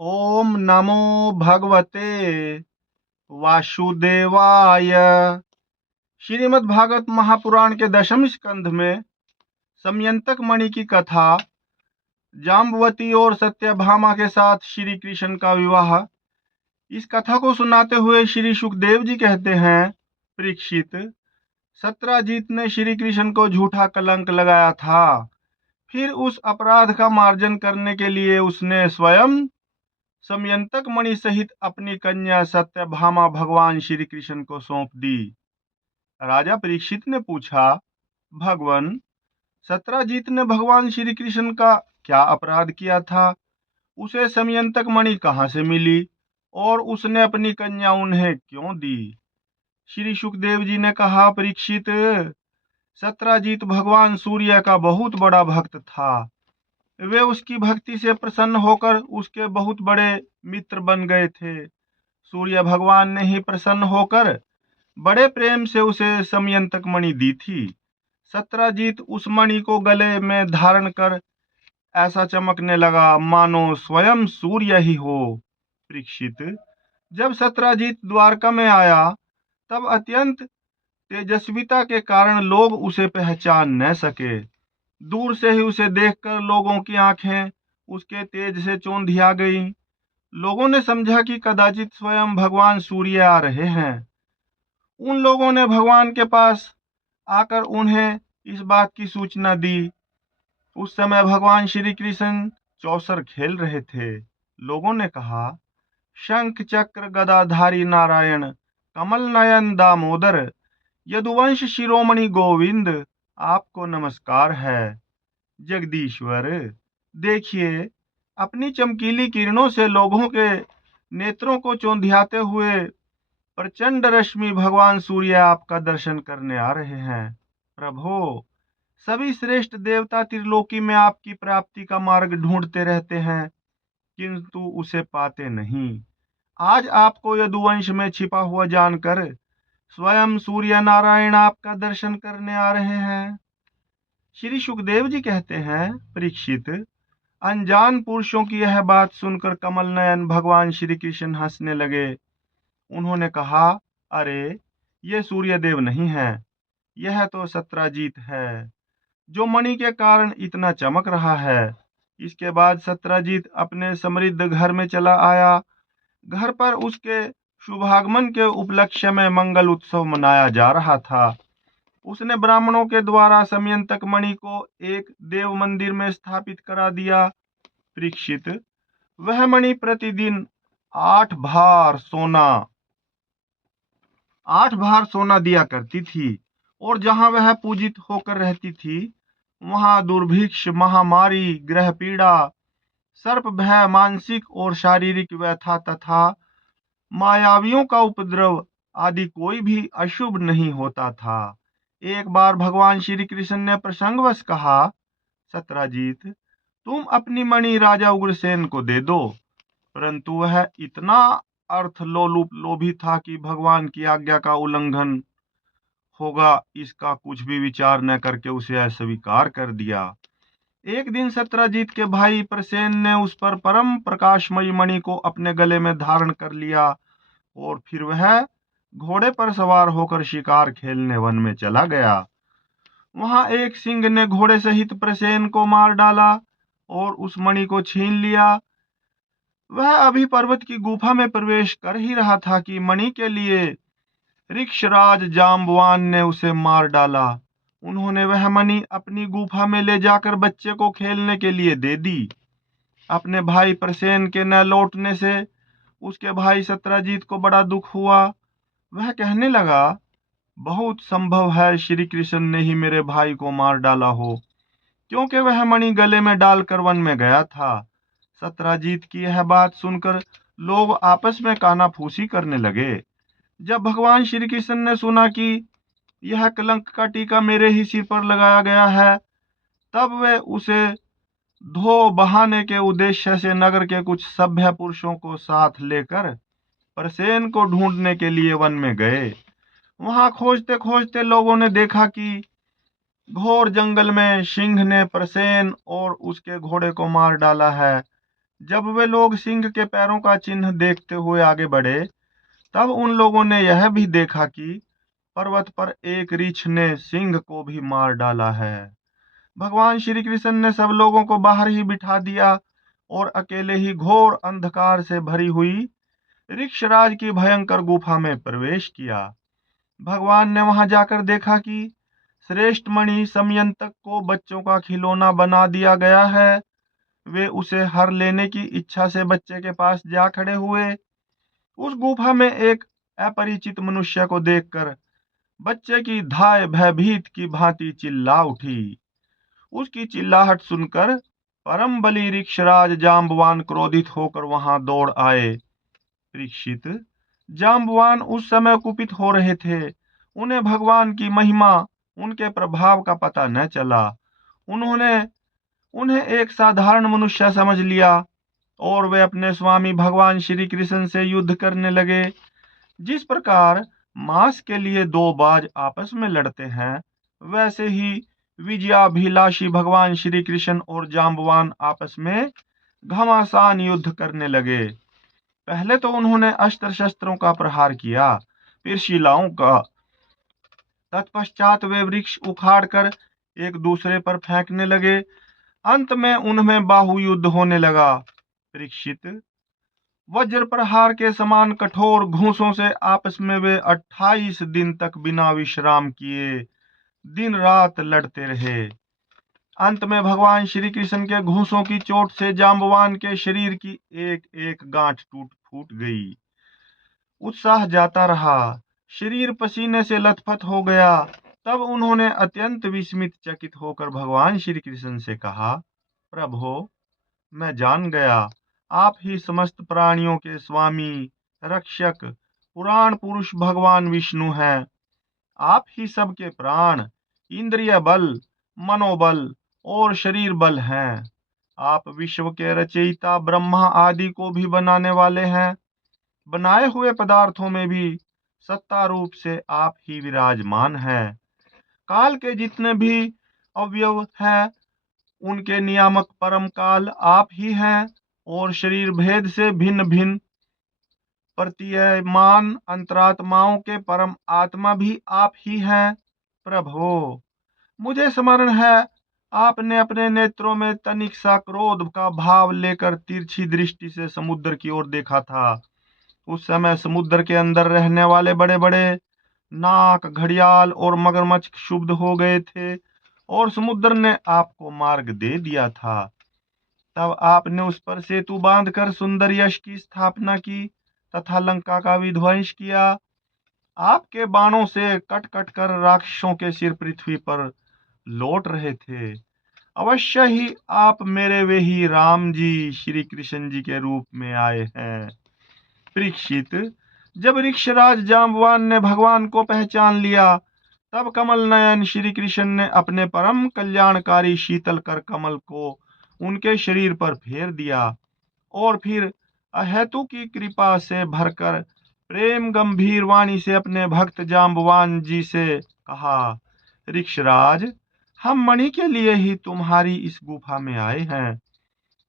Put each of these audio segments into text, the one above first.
ओम नमो भगवते वासुदेवाय। श्रीमद् भागवत महापुराण के दशम स्कंध में समयंतक मणि की कथा, जाम्बवती और सत्यभामा के साथ श्री कृष्ण का विवाह। इस कथा को सुनाते हुए श्री सुखदेव जी कहते हैं, परीक्षित, सत्राजीत ने श्री कृष्ण को झूठा कलंक लगाया था। फिर उस अपराध का मार्जन करने के लिए उसने स्वयं समयंतक मणि सहित अपनी कन्या सत्यभामा भगवान श्री कृष्ण को सौंप दी। राजा परीक्षित ने पूछा, भगवान, सत्राजीत ने भगवान श्री कृष्ण का क्या अपराध किया था? उसे समयंतक मणि कहाँ से मिली और उसने अपनी कन्या उन्हें क्यों दी? श्री सुखदेव जी ने कहा, परीक्षित, सत्राजीत भगवान सूर्य का बहुत बड़ा भक्त था। वे उसकी भक्ति से प्रसन्न होकर उसके बहुत बड़े मित्र बन गए थे। सूर्य भगवान ने ही प्रसन्न होकर बड़े प्रेम से उसे समयंतक मणि दी थी। सत्राजीत उस मणि को गले में धारण कर ऐसा चमकने लगा मानो स्वयं सूर्य ही हो। परीक्षित, जब सत्राजीत द्वारका में आया तब अत्यंत तेजस्विता के कारण लोग उसे पहचान न सके। दूर से ही उसे देखकर लोगों की आंखें उसके तेज से चौंधिया गईं। लोगों ने समझा कि कदाचित स्वयं भगवान सूर्य आ रहे हैं। उन लोगों ने भगवान के पास आकर उन्हें इस बात की सूचना दी। उस समय भगवान श्री कृष्ण चौसर खेल रहे थे। लोगों ने कहा, शंख चक्र गदाधारी नारायण, कमल नयन दामोदर, यदुवंश शिरोमणि गोविंद, आपको नमस्कार है। जगदीश्वर, देखिए, अपनी चमकीली किरणों से लोगों के नेत्रों को चौंधियाते हुए प्रचंड रश्मि भगवान सूर्य आपका दर्शन करने आ रहे हैं। प्रभो, सभी श्रेष्ठ देवता त्रिलोकी में आपकी प्राप्ति का मार्ग ढूंढते रहते हैं, किंतु उसे पाते नहीं। आज आपको यदुवंश में छिपा हुआ जानकर स्वयं सूर्य नारायण आपका दर्शन करने आ रहे हैं। श्री सुखदेव जी कहते हैं, परीक्षित, अनजान पुरुषों की यह बात सुनकर कमल नयन भगवान श्री कृष्ण हंसने लगे। उन्होंने कहा, अरे, ये सूर्यदेव नहीं है, यह तो सत्राजीत है, जो मणि के कारण इतना चमक रहा है। इसके बाद सत्राजीत अपने समृद्ध घर में चला आया। घर पर उसके शुभागमन के उपलक्ष्य में मंगल उत्सव मनाया जा रहा था। उसने ब्राह्मणों के द्वारा समयंतक मणि को एक देव मंदिर में स्थापित करा दिया। परीक्षित, वह मणि प्रतिदिन 8 भार सोना दिया करती थी, और जहां वह पूजित होकर रहती थी वहां दुर्भिक्ष, महामारी, ग्रह पीड़ा, सर्प भय, मानसिक और शारीरिक व्यथा तथा मायावियों का उपद्रव आदि कोई भी अशुभ नहीं होता था। एक बार भगवान श्री कृष्ण ने प्रसंगवश कहा, सत्राजीत, तुम अपनी मणि राजा उग्रसेन को दे दो। परंतु वह इतना अर्थ लोभी था कि भगवान की आज्ञा का उल्लंघन होगा इसका कुछ भी विचार न करके उसे अस्वीकार कर दिया। एक दिन सत्राजीत के भाई प्रसेन ने उस पर परम प्रकाशमयी मणि को अपने गले में धारण कर लिया, और फिर वह घोड़े पर सवार होकर शिकार खेलने वन में चला गया। वहां एक सिंह ने घोड़े सहित प्रसेन को मार डाला और उस मणि को छीन लिया। वह अभी पर्वत की गुफा में प्रवेश कर ही रहा था कि मणि के लिए ऋक्षराज जाम्बवान ने उसे मार डाला। उन्होंने वह मणि अपनी गुफा में ले जाकर बच्चे को खेलने के लिए दे दी। अपने भाई प्रसेन के न लौटने से उसके भाई सत्राजीत को बड़ा दुख हुआ। वह कहने लगा, बहुत संभव है श्री कृष्ण ने ही मेरे भाई को मार डाला हो, क्योंकि वह मणि गले में डालकर वन में गया था। सत्राजीत की यह बात सुनकर लोग आपस में कानाफूसी करने लगे। जब भगवान श्री कृष्ण ने सुना कि यह कलंक का टीका मेरे ही सिर पर लगाया गया है, तब वे उसे धो बहाने के उद्देश्य से नगर के कुछ सभ्य पुरुषों को साथ लेकर प्रसेन को ढूंढने के लिए वन में गए। वहां खोजते खोजते लोगों ने देखा कि घोर जंगल में सिंह ने प्रसेन और उसके घोड़े को मार डाला है। जब वे लोग सिंह के पैरों का चिन्ह देखते हुए आगे बढ़े, तब उन लोगों ने यह भी देखा कि पर्वत पर एक रीछ ने सिंह को भी मार डाला है। भगवान श्री कृष्ण ने सब लोगों को बाहर ही बिठा दिया और अकेले ही घोर अंधकार से भरी हुई ऋक्षराज की भयंकर गुफा में प्रवेश किया। भगवान ने वहां जाकर देखा कि श्रेष्ठ मणि समयंतक को बच्चों का खिलौना बना दिया गया है। वे उसे हर लेने की इच्छा से बच्चे के पास जा खड़े हुए। उस गुफा में एक अपरिचित मनुष्य को देखकर बच्चे की धाय भयभीत की भांति चिल्ला उठी। उसकी चिल्लाहट सुनकर परम बली ऋक्षराज जाम्बवान क्रोधित होकर वहां दौड़ आए। परीक्षित, जाम्बवान उस समय कुपित हो रहे थे। उन्हें भगवान की महिमा, उनके प्रभाव का पता न चला। उन्होंने उन्हें एक साधारण मनुष्य समझ लिया और वे अपने स्वामी भगवान श्री कृष्ण से युद्ध करने लगे। जिस प्रकार मांस के लिए दो बाज आपस में लड़ते हैं, वैसे ही विजयाभिलाषी भगवान श्री कृष्ण और जाम्बवान आपस में घमासान युद्ध करने लगे। पहले तो उन्होंने अस्त्र शस्त्रों का प्रहार किया, फिर शिलाओं का। तत्पश्चात वे वृक्ष उखाड़कर एक दूसरे पर फेंकने लगे। अंत में उनमें बाहु युद्ध होने लगा। परीक्षित, वज्र प्रहार के समान कठोर घूंसों से आपस में वे 28 दिन तक बिना विश्राम किए दिन रात लड़ते रहे। अंत में भगवान श्री कृष्ण के घूंसों की चोट से जाम्बवान के शरीर की एक एक गांठ टूट फूट गई। उत्साह जाता रहा, शरीर पसीने से लथपथ हो गया। तब उन्होंने अत्यंत विस्मित चकित होकर भगवान श्री कृष्ण से कहा, प्रभो, मैं जान गया आप ही समस्त प्राणियों के स्वामी, रक्षक, पुराण पुरुष भगवान विष्णु हैं। आप ही सबके प्राण, इंद्रिय बल, मनोबल और शरीर बल हैं। आप विश्व के रचयिता ब्रह्मा आदि को भी बनाने वाले हैं। बनाए हुए पदार्थों में भी सत्ता रूप से आप ही विराजमान हैं। काल के जितने भी अवयव हैं, उनके नियामक परम काल आप ही हैं और शरीर भेद से भिन्न भिन्न प्रतीयमान अंतरात्माओं के परम आत्मा भी आप ही हैं। प्रभो, मुझे स्मरण है आपने अपने नेत्रों में तनिक सा क्रोध का भाव लेकर तिरछी दृष्टि से समुद्र की ओर देखा था। उस समय समुद्र के अंदर रहने वाले बड़े बड़े नाक, घड़ियाल और मगरमच्छ क्षुब्ध हो गए थे और समुद्र ने आपको मार्ग दे दिया था। तब आपने उस पर सेतु बांधकर सुंदर यश की स्थापना की तथा लंका का विध्वंस किया। आपके बाणों से कट कट कर राक्षसों के सिर पृथ्वी पर लौट रहे थे। अवश्य ही आप मेरे वे ही राम जी श्री कृष्ण जी के रूप में आए हैं। परीक्षित, जब ऋक्षराज जाम्बवान ने भगवान को पहचान लिया, तब कमल नयन श्री कृष्ण ने अपने परम कल्याणकारी शीतल कर कमल को उनके शरीर पर फेर दिया और फिर अहेतु की कृपा से भरकर प्रेम गंभीर वाणी से अपने भक्त जाम्बवान जी से कहा, ऋक्षराज, हम मणि के लिए ही तुम्हारी इस गुफा में आए हैं।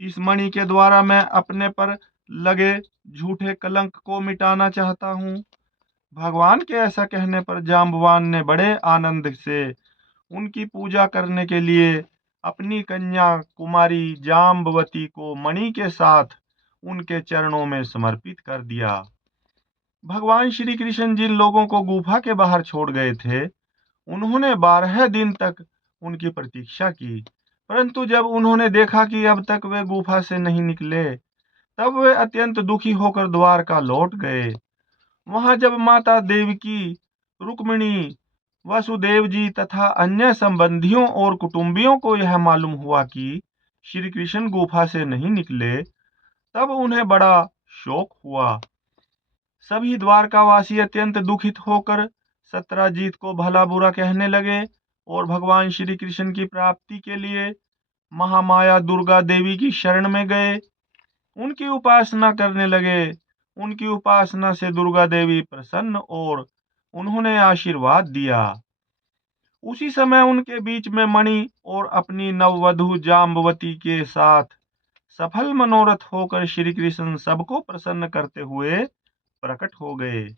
इस मणि के द्वारा मैं अपने पर लगे झूठे कलंक को मिटाना चाहता हूँ। भगवान के ऐसा कहने पर जाम्बवान ने बड़े आनंद से उनकी पूजा करने के लिए अपनी कन्या कुमारी जाम्बवती को मणि के साथ उनके चरणों में समर्पित कर दिया। भगवान श्री कृष्ण जिन लोगों को गुफा के बाहर छोड़ गए थे, उन्होंने 12 दिन तक उनकी प्रतीक्षा की, परंतु जब उन्होंने देखा कि अब तक वे गुफा से नहीं निकले, तब वे अत्यंत दुखी होकर द्वारका लौट गए। वहां जब माता देवकी, रुक्मिणी, वसुदेव जी तथा अन्य संबंधियों और कुटुंबियों को यह मालूम हुआ कि श्री कृष्ण गुफा से नहीं निकले, तब उन्हें बड़ा शोक हुआ। सभी द्वारकावासी अत्यंत दुखित होकर सत्यजीत को भला बुरा कहने लगे और भगवान श्री कृष्ण की प्राप्ति के लिए महामाया दुर्गा देवी की शरण में गए। उनकी उपासना करने लगे। उनकी उपासना से दुर्गा देवी प्रसन्न और उन्होंने आशीर्वाद दिया। उसी समय उनके बीच में मणि और अपनी नववधु जाम्बवती के साथ सफल मनोरथ होकर श्री कृष्ण सबको प्रसन्न करते हुए प्रकट हो गए।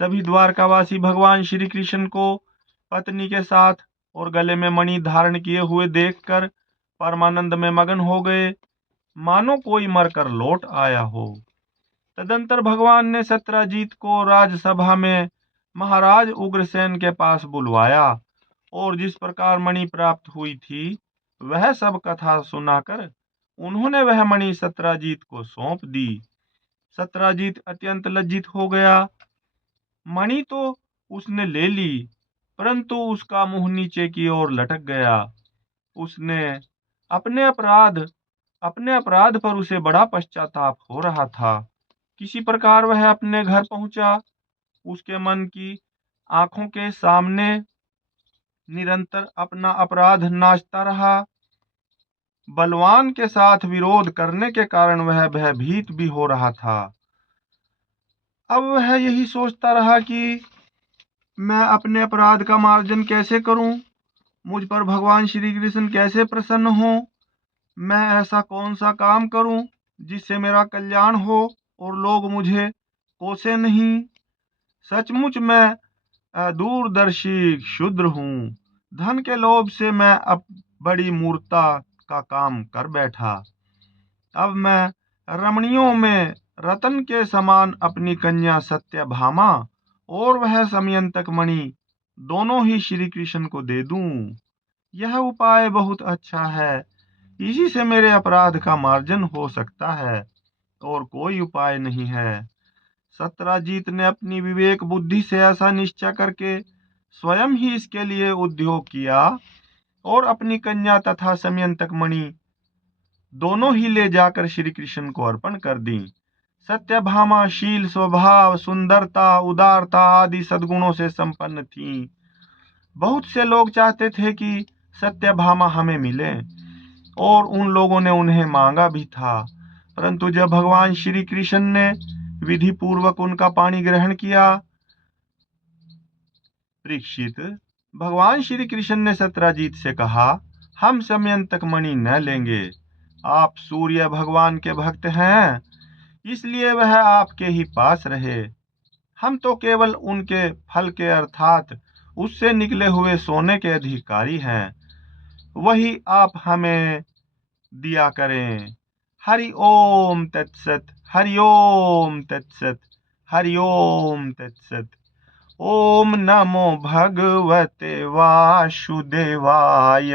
सभी द्वारकावासी भगवान श्री कृष्ण को पत्नी के साथ और गले में मणि धारण किए हुए देखकर परमानंद में मगन हो गए, मानो कोई मरकर लौट आया हो। तदंतर भगवान ने सत्यजीत को राजसभा में महाराज उग्रसेन के पास बुलवाया और जिस प्रकार मणि प्राप्त हुई थी वह सब कथा सुनाकर उन्होंने वह मणि सत्यजीत को सौंप दी। सत्यजीत अत्यंत लज्जित हो गया। मणि तो उसने ले ली, परंतु उसका मुंह नीचे की ओर लटक गया। उसने अपने अपराध पर उसे बड़ा पश्चाताप हो रहा था। किसी प्रकार वह अपने घर पहुंचा। उसके मन की आंखों के सामने निरंतर अपना अपराध नाचता रहा। बलवान के साथ विरोध करने के कारण वह भयभीत भी हो रहा था। अब वह यही सोचता रहा कि मैं अपने अपराध का मार्जन कैसे करूं, मुझ पर भगवान श्री कृष्ण कैसे प्रसन्न हो, मैं ऐसा कौन सा काम करूं जिससे मेरा कल्याण हो और लोग मुझे कोसे नहीं। सचमुच मैं दूरदर्शी क्षुद्र हूँ। धन के लोभ से मैं अब बड़ी मूर्खता का काम कर बैठा। अब मैं रमणियों में रतन के समान अपनी कन्या सत्यभामा और वह समयंतक मणि दोनों ही श्री कृष्ण को दे दूं। यह उपाय बहुत अच्छा है। इसी से मेरे अपराध का मार्जन हो सकता है और कोई उपाय नहीं है। सत्यजीत ने अपनी विवेक बुद्धि से ऐसा निश्चय करके स्वयं ही इसके लिए उद्योग किया और अपनी कन्या तथा समयंतक मणि दोनों ही ले जाकर श्री कृष्ण को अर्पण कर दी। सत्यभामा शील, स्वभाव, सुंदरता, उदारता आदि सद्गुणों से संपन्न थी। बहुत से लोग चाहते थे कि सत्यभामा हमें मिले और उन लोगों ने उन्हें मांगा भी था, परंतु जब भगवान श्री कृष्ण ने विधि पूर्वक उनका पानी ग्रहण किया। परीक्षित, भगवान श्री कृष्ण ने सत्यजीत से कहा, हम समयंतक मणि न लेंगे। आप सूर्य भगवान के भक्त हैं, इसलिए वह आपके ही पास रहे। हम तो केवल उनके फल के अर्थात उससे निकले हुए सोने के अधिकारी हैं, वही आप हमें दिया करें। हरि ओम तत्सत, हरि ओम तत्सत, हरि ओम तत्सत। ओम नमो भगवते वासुदेवाय।